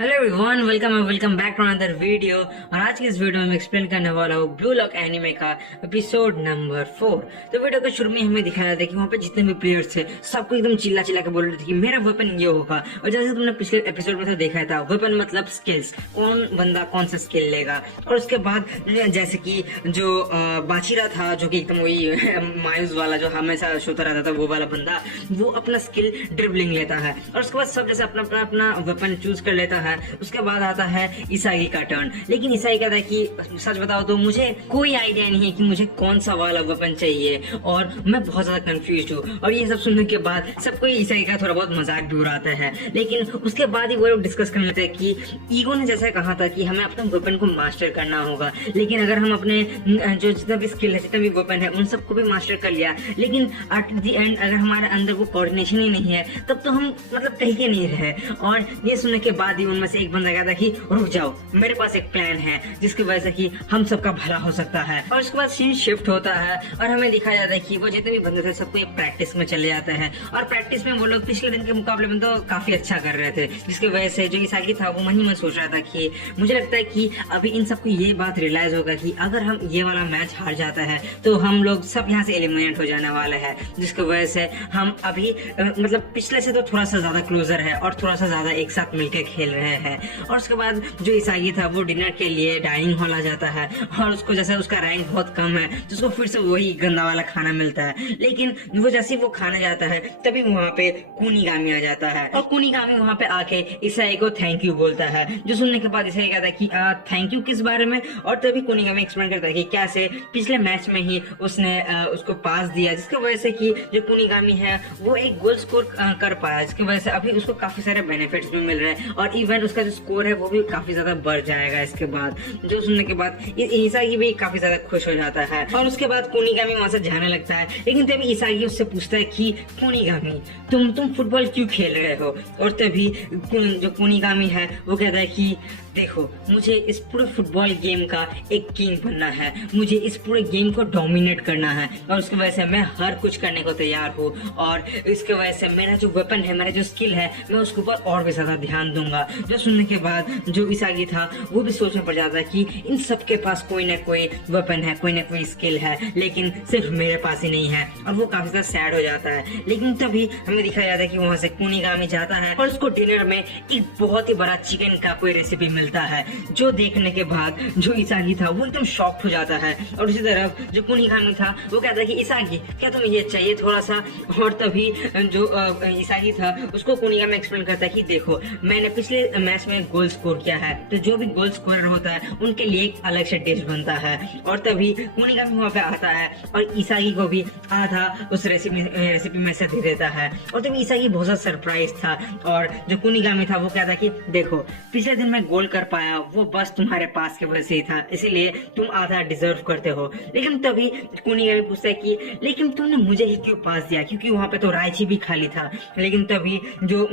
Hello everyone, welcome back to another video. और आज की इस वीडियो में एक्सप्लेन करने वाला हूँ ब्लू लॉक एनिमे का एपिसोड नंबर 4। तो वीडियो के शुरू में हमें दिखाया था कि वहाँ पे जितने भी प्लेयर्स थे सबको एकदम चिल्ला चिल्ला के बोल रहे थे कि मेरा वेपन ये होगा। और जैसे तुमने पिछले एपिसोड में तो देखा था, वेपन मतलब स्किल्स, कौन बंदा कौन सा स्किल लेगा। और उसके बाद जैसे कि जो बाचिरा था, जो कि एकदम वही मायूस वाला जो हमेशा सोता रहता था, वो वाला बंदा, वो अपना स्किल ड्रिबलिंग लेता है। और उसके बाद सब जैसे अपना अपना अपना वेपन चूज कर लेता है। उसके बाद आता है इसागी का टर्न। लेकिन इसागी कहता है कि सच बताओ तो मुझे कोई आइडिया नहीं है कि मुझे कौन सा वाला वेपन चाहिए और मैं बहुत ज्यादा कंफ्यूज हूँ। और ये सब सुनने के बाद सबको इसागी का थोड़ा बहुत मजाक भी उड़ाता है। लेकिन उसके बाद ही वो लोग डिस्कस करने लगते हैं कि ईगो ने जैसा कहा था कि हमें अपने वेपन को मास्टर करना होगा। लेकिन अगर हम अपने जो जितना भी स्किल है, जितना भी वेपन है, उन सबको भी मास्टर कर लिया, लेकिन एट द एंड अगर हमारे अंदर वो कोऑर्डिनेशन ही नहीं है, तब तो हम मतलब कहीं के नहीं रहे। और ये सुनने के बाद ही उनमें से एक बंदा कहता कि रुक जाओ, मेरे पास एक प्लान है जिसकी वजह से कि हम सबका भला हो सकता है। और उसके बाद सीन शिफ्ट होता है और हमें दिखाया जाता है कि वो जितने भी बंदे थे सबको एक प्रैक्टिस में चले जाते हैं। और प्रैक्टिस में वो लोग पिछले दिन के मुकाबले में तो काफी अच्छा कर रहे थे, जिसकी वजह से जो इसागी था वो मन ही मन सोच रहा था कि मुझे लगता है कि अभी इन सबको ये बात रियलाइज होगा कि अगर हम ये वाला मैच हार जाता है तो हम लोग सब यहाँ से एलिमिनेट हो जाने वाले हैं। जिसकी वजह से हम अभी मतलब पिछले से तो थोड़ा सा ज्यादा क्लोजर है और थोड़ा सा ज्यादा एक साथ मिलकर खेल रहे हैं। और उसके बाद जो इसागी था वो डिनर के लिए डाइनिंग हॉल आ जाता है। और उसको जैसे उसका रैंक बहुत कम है तो उसको फिर से वही गंदा वाला खाना मिलता है। लेकिन वो जैसे वो खाने जाता है तभी वहाँ पे कुनिगामी आ जाता है। और कुनिगामी वहाँ पे आके इसाई को थैंक यू बोलता है। जो सुनने के बाद इसाई कहता है कि थैंक यू किस बारे में। और तभी कुनिगामी एक्सप्लेन करता है कि कैसे पिछले मैच में ही उसने उसको पास दिया, जिसकी वजह से कि जो कुनिगामी है वो एक गोल स्कोर कर पाया, जिसकी वजह से अभी उसको काफी सारे बेनिफिट्स भी मिल रहे हैं। और इवन उसका जो स्कोर है वो भी काफी ज्यादा बढ़ जाएगा इसके बाद। जो सुनने के बाद इसागी भी काफी ज्यादा खुश हो जाता है। और उसके बाद कुनिगामी वहां से जाने लगता है। लेकिन तभी इसागी उससे पूछता है कि कुनिगामी तुम फुटबॉल क्यों खेल रहे हो। और तभी जो कुनिगामी है वो कहता है कि देखो, मुझे इस पूरे फुटबॉल गेम का एक किंग बनना है, मुझे इस पूरे गेम को डोमिनेट करना है। और उसकी वजह से मैं हर कुछ करने को तैयार हूँ। और इसके वजह से मेरा जो वेपन है, मेरा जो स्किल है, मैं उसके ऊपर और भी ज्यादा ध्यान दूंगा। जो सुनने के बाद जो इसागी था वो भी सोचने पड़ जाता है कि इन सबके पास कोई ना कोई वेपन है, कोई ना कोई स्किल है, लेकिन सिर्फ मेरे पास ही नहीं है। और वो काफी ज्यादा सैड हो जाता है। लेकिन तभी हमें दिखाया जाता है कि वहां से कुनिगामी जाता है और उसको डिनर में एक बहुत ही बड़ा चिकन का कोई रेसिपी मिलता है। जो देखने के बाद जो इसागी था वो एकदम शॉक्ड हो जाता है। और उसी तरफ जो कुनिगामी था वो कहता है कि इसागी क्या तुम्हें ये चाहिए थोड़ा सा। और तभी जो इसागी था उसको कुनिगामी एक्सप्लेन करता है कि देखो, मैंने पिछले मैच में गोल स्कोर किया है, तो जो भी गोल स्कोरर होता है उनके लिए एक अलग से डिश बनता है। और तभी कुनिगामी वहाँ पे आता है और इसागी को भी आधा उस रेसिपी में से दे देता है। और तभी इसागी बहुत ज्यादा सरप्राइज था। और जो कुनिगामी था वो कहता कि देखो, पिछले दिन मैं गोल कर पाया वो बस तुम्हारे पास के वजह से ही था, इसीलिए तुम आधा डिजर्व करते हो। लेकिन तभी कुनिगामी पूछता है कि लेकिन तुमने मुझे ही क्यों पास दिया, क्योंकि वहाँ पे तो राइची भी खाली था। लेकिन तभी जो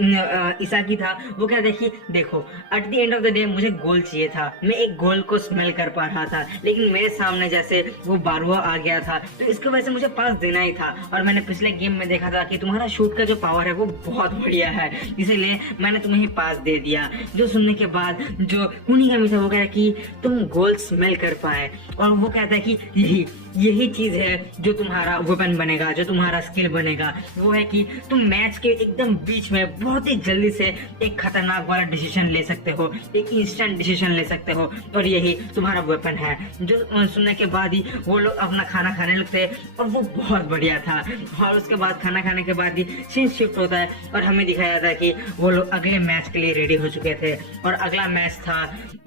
इसागी था वो कहता है कि देखो, at the end of the day मुझे गोल चाहिए था, मैं एक गोल को स्मेल कर पा रहा था, लेकिन मेरे सामने जैसे वो बारुआ आ गया था तो इसकी वजह से मुझे पास देना ही था। और मैंने पिछले गेम में देखा था कि तुम्हारा शूट का जो पावर है वो बहुत बढ़िया है, इसीलिए मैंने तुम्हें ही पास दे दिया। जो सुनने के बाद जो कुनिगामी था वो कह रहा है कि तुम गोल स्मेल कर पाए। और वो कहता है कि यही चीज है जो तुम्हारा वेपन बनेगा, जो तुम्हारा स्किल बनेगा। वो है कि तुम मैच के एकदम बीच में बहुत ही जल्दी से एक खतरनाक वाला डिसीजन ले सकते हो, एक इंस्टेंट डिसीजन ले सकते हो, और यही तुम्हारा वेपन है। जो सुनने के बाद ही वो लोग अपना खाना खाने लगते हैं और वो बहुत बढ़िया था। और उसके बाद खाना खाने के बाद ही सीन शिफ्ट होता है और हमें दिखाया जाता है कि वो लोग अगले मैच के लिए रेडी हो चुके थे। और अगला मैच था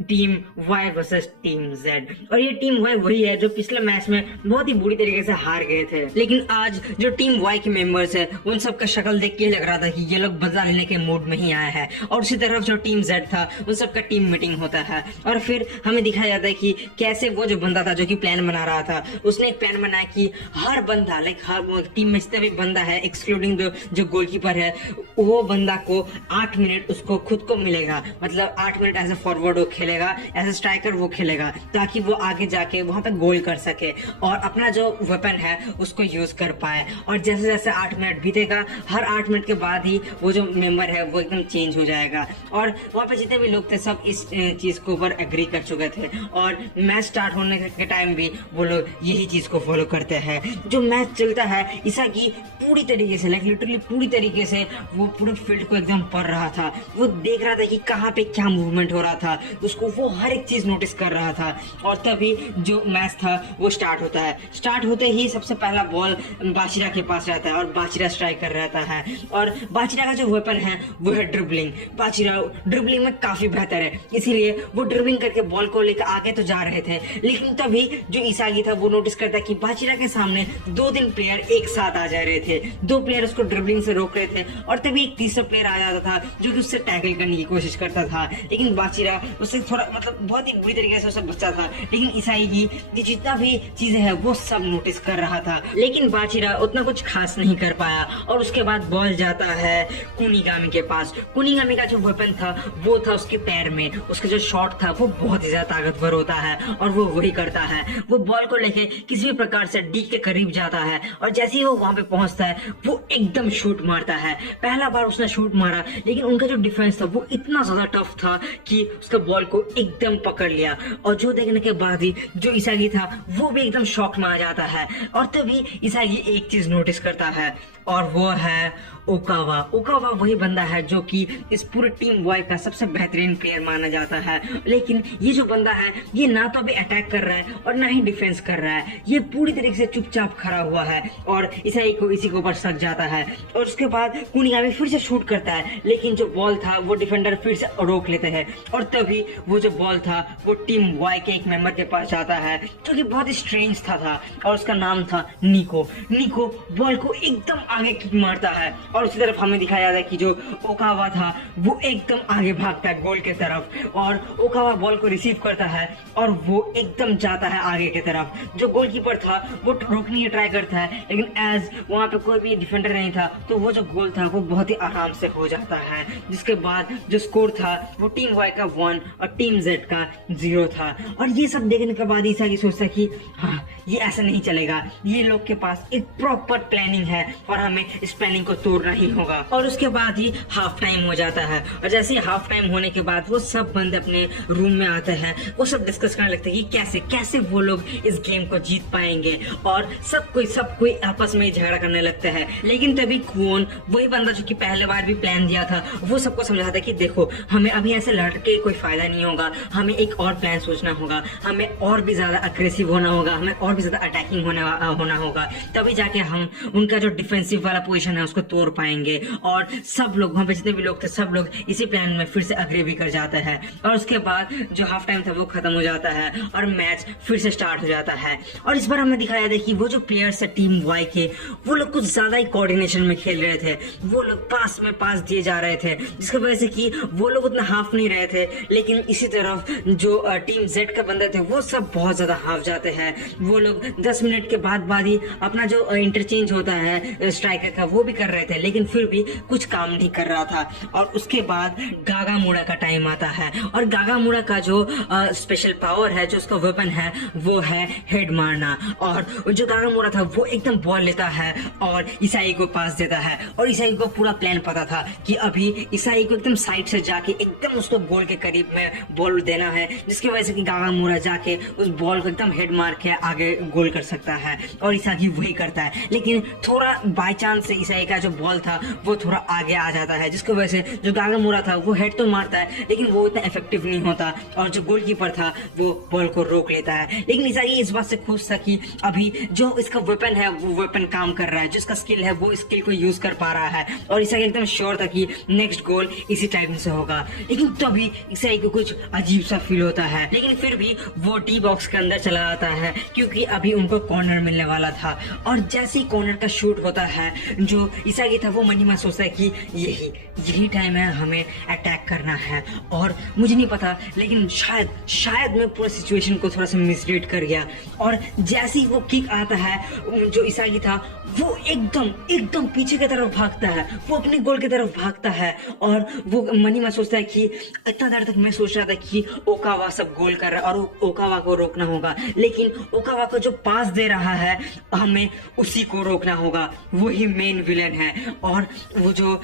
team Y versus team Z. और ये टीम वाई वही है जो पिछले मैच में बहुत ही बुरी तरीके से हार गए थे। लेकिन आज जो टीम वाई के मेंबर्स है उन सब का शक्ल देख के लग रहा था कि ये लोग बदला लेने के मूड में ही आए हैं। और उसी तरफ जो टीम जेड था उन सब का टीम मीटिंग होता है। और फिर हमें दिखाया जाता है कि कैसे वो जो बंदा था जो कि प्लान बना रहा था, उसने एक प्लान बनाया कि हर बंदा लाइक हर टीम में जितना भी बंदा है एक्सक्लूडिंग जो गोलकीपर है, वो बंदा को 8 मिनट उसको खुद को मिलेगा। मतलब 8 मिनट एज ए फॉरवर्ड वो खेलेगा, एज ए स्ट्राइकर वो खेलेगा, ताकि वो आगे जाके वहां पे गोल कर सके। और अपना जो वेपन है उसको यूज कर पाए। और जैसे जैसे 8 मिनट बीतेगा, हर 8 मिनट के बाद ही वो जो मेंबर है वो एकदम चेंज हो जाएगा। और वहाँ पे जितने भी लोग थे सब इस चीज के ऊपर एग्री कर चुके थे और मैच स्टार्ट होने के टाइम भी वो लोग यही चीज को फॉलो करते हैं। जो मैच चलता है इसागी पूरी तरीके से लिटरली पूरी तरीके से वो पूरे फील्ड को एकदम पढ़ रहा था। वो देख रहा था कि कहाँ पे क्या मूवमेंट हो रहा था, उसको वो हर एक चीज नोटिस कर रहा था। और तभी जो मैच था वो स्टार्ट होता है। स्टार्ट होते ही सबसे पहला बॉल बाचिरा के पास रहता है और बाचिरा स्ट्राइकर रहता है। और बाचिरा का जो वेपन है वो है ड्रिबलिंग। बाचिरा ड्रिबलिंग में काफी बेहतर है, इसीलिए वो ड्रिबलिंग करके बॉल को लेकर आगे तो जा रहे थे। लेकिन तभी जो इसागी था वो नोटिस करता है कि बाचिरा के सामने 2-3 प्लेयर एक साथ आ जा रहे थे। 2 प्लेयर उसको ड्रिबलिंग से रोक रहे थे और तभी एक तीसरा प्लेयर आ जाता था जो कि उससे टैकल करने की कोशिश करता था। लेकिन बाचिरा उससे थोड़ा बहुत ही बुरी तरीके से उसे बचा था। लेकिन इसागी की जितना भी चीजें हैं वो सब नोटिस कर रहा था, लेकिन बाचिरा उतना कुछ खास नहीं कर पाया। और उसके बाद बॉल जाता है कुनिगामी के पास। कुनिगामी का जो वेपन था वो था उसके पैर में। उसका जो शॉट था वो बहुत ही ज्यादा ताकतवर होता है और वो वही करता है। वो बॉल को लेके किसी भी प्रकार से डी के करीब जाता है और जैसे ही वो वहां पे पहुंचता है वो एकदम शूट मारता है। पहला बार उसने शूट मारा, लेकिन उनका जो डिफेंस था वो इतना ज्यादा टफ था कि उसका बॉल को एकदम पकड़ लिया। और जो देखने के बाद ही जो इसागी था वो भी एकदम शॉक में आ जाता है। और तभी इसागी एक चीज नोटिस करता है और वो है ओकावा। ओकावा वही बंदा है जो कि इस पूरे टीम बॉय का सबसे बेहतरीन प्लेयर माना जाता है। लेकिन ये जो बंदा है ये ना तो अभी अटैक कर रहा है और ना ही डिफेंस कर रहा है। ये पूरी तरीके से चुपचाप खड़ा हुआ है और इसी के ऊपर सक जाता है। और उसके बाद कुनिगामी फिर से शूट करता है, लेकिन जो बॉल था वो डिफेंडर फिर से रोक लेते हैं। और तभी वो जो बॉल था वो टीम बॉय के एक मेंबर के पास जाता है जो कि बहुत ही स्ट्रेंज था और उसका नाम था निको। निको बॉल को एकदम आगे किक मारता है और उसी तरफ हमें दिखाया जाता है कि जो ओकावा था वो एकदम आगे भागता है गोल के तरफ। और ओकावा बॉल को रिसीव करता है और वो एकदम जाता है आगे की तरफ। जो गोलकीपर था वो रोकने की ट्राई करता है, लेकिन एज वहां पे कोई भी डिफेंडर नहीं था तो वो जो गोल था वो बहुत ही आराम से हो जाता है। जिसके बाद जो स्कोर था वो टीम वाई का 1 और टीम जेड का 0 था। और ये सब देखने के बाद ईसा की सोचता कि हाँ ये ऐसा नहीं चलेगा, ये लोग के पास एक प्रॉपर प्लानिंग है और हमें इस प्लानिंग को तोड़ना ही होगा। और उसके बाद ही हाफ टाइम हो जाता है और जैसे ही हाफ टाइम होने के बाद वो सब बंदे अपने रूम में आते हैं। वो सब डिस्कस करने लगते हैं कि कैसे कैसे वो लोग इस गेम को जीत पाएंगे और सब कोई आपस में झगड़ा करने लगते हैं। लेकिन तभी कुओन वही बंदा जो कि पहले बार भी प्लान दिया था वो सबको समझाता है कि देखो हमें अभी ऐसे लड़के कोई फायदा नहीं होगा, हमें एक और प्लान सोचना होगा, हमें और भी ज्यादा अग्रेसिव होना होगा, हमें और भी ज्यादा अटैकिंग होना होगा, तभी जाके हम उनका जो डिफेंसिव वाला पोजीशन है उसको तोड़ पाएंगे। और सब लोग वहाँ पे जितने भी लोग थे सब लोग इसी प्लान में फिर से अग्री भी कर जाते हैं। और उसके बाद जो हाफ टाइम था वो खत्म हो जाता है और मैच फिर से स्टार्ट हो जाता है। और इस बार हमें दिखाया था कि वो जो प्लेयर्स है टीम वाई के वो लोग कुछ ज्यादा ही कोऑर्डिनेशन में खेल रहे थे। वो लोग पास में पास दिए जा रहे थे जिसकी वजह से कि वो लोग उतना हाफ नहीं रहे थे। लेकिन इसी तरफ जो टीम जेड के बंदे थे वो सब बहुत ज्यादा हाफ जाते हैं। वो लोग 10 मिनट के बाद ही अपना जो इंटरचेंज होता है स्ट्राइकर का वो भी कर रहे थे, लेकिन फिर भी कुछ काम नहीं कर रहा था। और उसके बाद गागामुड़ा का टाइम आता है और गागामुड़ा का जो स्पेशल पावर है, जो उसका वेपन है वो है हेड मारना। और जो गागामुड़ा था वो एकदम बॉल लेता है और ईसाई को पास देता है। और ईसाई को पूरा प्लान पता था कि अभी ईसाई को एकदम साइड से जाके एकदम उसको गोल के करीब में बॉल देना है, जिसकी वजह से कि गागामुड़ा जाके उस बॉल को एकदम हेड मार के आगे गोल कर सकता है। और ईसाई वही करता है, लेकिन थोड़ा बाय चांस से ईसाई का जो बॉल था वो थोड़ा आगे आ जाता है, जिसकी वजह से जो गागामुड़ा था वो हेड तो मारता है लेकिन वो इतना इफेक्टिव नहीं होता और जो गोलकीपर था वो बॉल को रोक लेता है। लेकिन ईसाई इस बात से खुश था कि अभी जो इसका वेपन है वो वेपन काम कर रहा है, जो इसका स्किल है वो स्किल को यूज कर पा रहा है। और ईसाई एकदम श्योर था कि नेक्स्ट गोल इसी टाइम से होगा। लेकिन तभी ईसाई को कुछ अजीब सा फील होता है, लेकिन फिर भी वो टी बॉक्स के अंदर चला जाता है क्योंकि अभी उनको कॉर्नर मिलने वाला था। और जैसे ही कॉर्नर का शूट होता है। जो इसागी था वो मन ही में सोचता है कि यही टाइम है हमें अटैक करना है। और मुझे नहीं पता, लेकिन शायद मैं पूरा सिचुएशन को थोड़ा सा मिसरीड कर गया। और जैसे ही वो किक आता है, जो इसागी था वो एकदम पीछे की तरफ भागता है, वो अपने गोल की तरफ भागता है। और वो मनी में सोचता है कि इतना देर तक मैं सोच रहा था कि ओकावा सब गोल कर रहा है और ओकावा को रोकना होगा, लेकिन ओकावा को जो पास दे रहा है हमें उसी को रोकना होगा, वही मेन विलेन है। और वो जो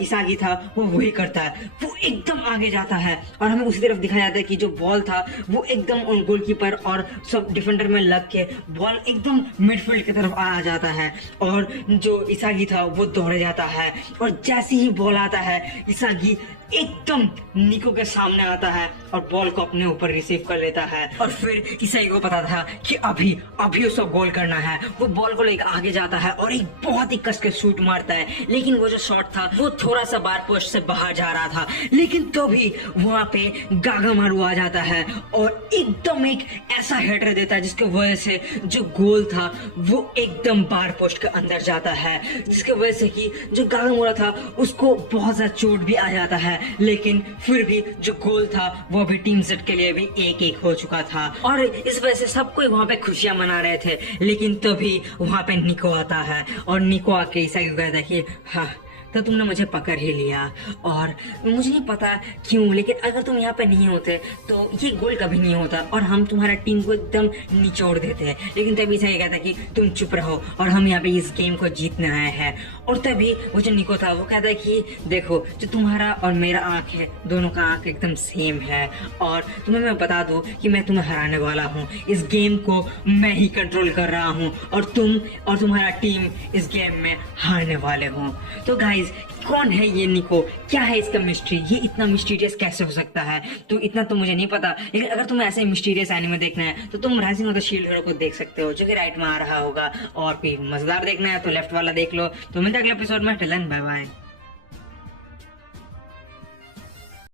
इसागी था वो वही करता है, वो एकदम आगे जाता है और हमें उसी तरफ दिखाया जाता है कि जो बॉल था वो एकदम गोलकीपर और सब डिफेंडर में लग के बॉल एकदम मिडफील्ड की तरफ आ जाता है। और जो इसागी था वो दौड़ जाता है और जैसे ही बॉल आता है इसागी एकदम निको के सामने आता है और बॉल को अपने ऊपर रिसीव कर लेता है। और फिर इसागी को पता था कि अभी उसको गोल करना है। वो बॉल को लेकर आगे जाता है और एक बहुत ही कस के शूट मारता है, लेकिन वो जो शॉट था वो थोड़ा सा बार पोस्ट से बाहर जा रहा था। लेकिन तो भी वहां पे गागामारू आ जाता है और एकदम एक ऐसा हेडर देता है जिसकी वजह से जो गोल था वो एकदम बार पोस्ट के अंदर जाता है, जिसकी वजह से कि जो गागामारू था उसको बहुत ज्यादा चोट भी आ जाता है। लेकिन फिर भी जो गोल था वो भी टीम जेड के लिए भी 1-1 हो चुका था और इस वजह से सब कोई वहां पे खुशियां मना रहे थे। लेकिन तभी वहां पे निको आता है और निको आके इसागी को कहता है कि हाँ तो तुमने मुझे पकड़ ही लिया और मुझे नहीं पता क्यों, लेकिन अगर तुम यहाँ पे नहीं होते तो ये गोल कभी नहीं होता और हम तुम्हारा टीम को एकदम निचोड़ देते हैं। लेकिन तभी इसागी कहता है कि तुम चुप रहो और हम यहाँ पे इस गेम को जीतने आए हैं। और तभी वो जो निको था वो कहता है कि देखो जो तुम्हारा और मेरा आंख है दोनों का आंख एकदम सेम है और तुम्हें मैं बता दूं कि मैं तुम्हें हराने वाला हूँ, इस गेम को मैं ही कंट्रोल कर रहा हूँ और तुम और तुम्हारा टीम इस गेम में हारने वाले हो। तो गाइस कौन है ये निको, क्या है इसका मिस्ट्री, ये इतना मिस्टीरियस कैसे हो सकता है? तो इतना तो मुझे नहीं पता, लेकिन अगर तुम्हें ऐसे मिस्टीरियस एनिमे देखना है तो तुम rising of the shield hero को देख सकते हो जो कि राइट में आ रहा होगा, और कोई मजेदार देखना है तो लेफ्ट वाला देख लो। तो मिलते हैं अगले एपिसोड में, टिल देन बाय बाय।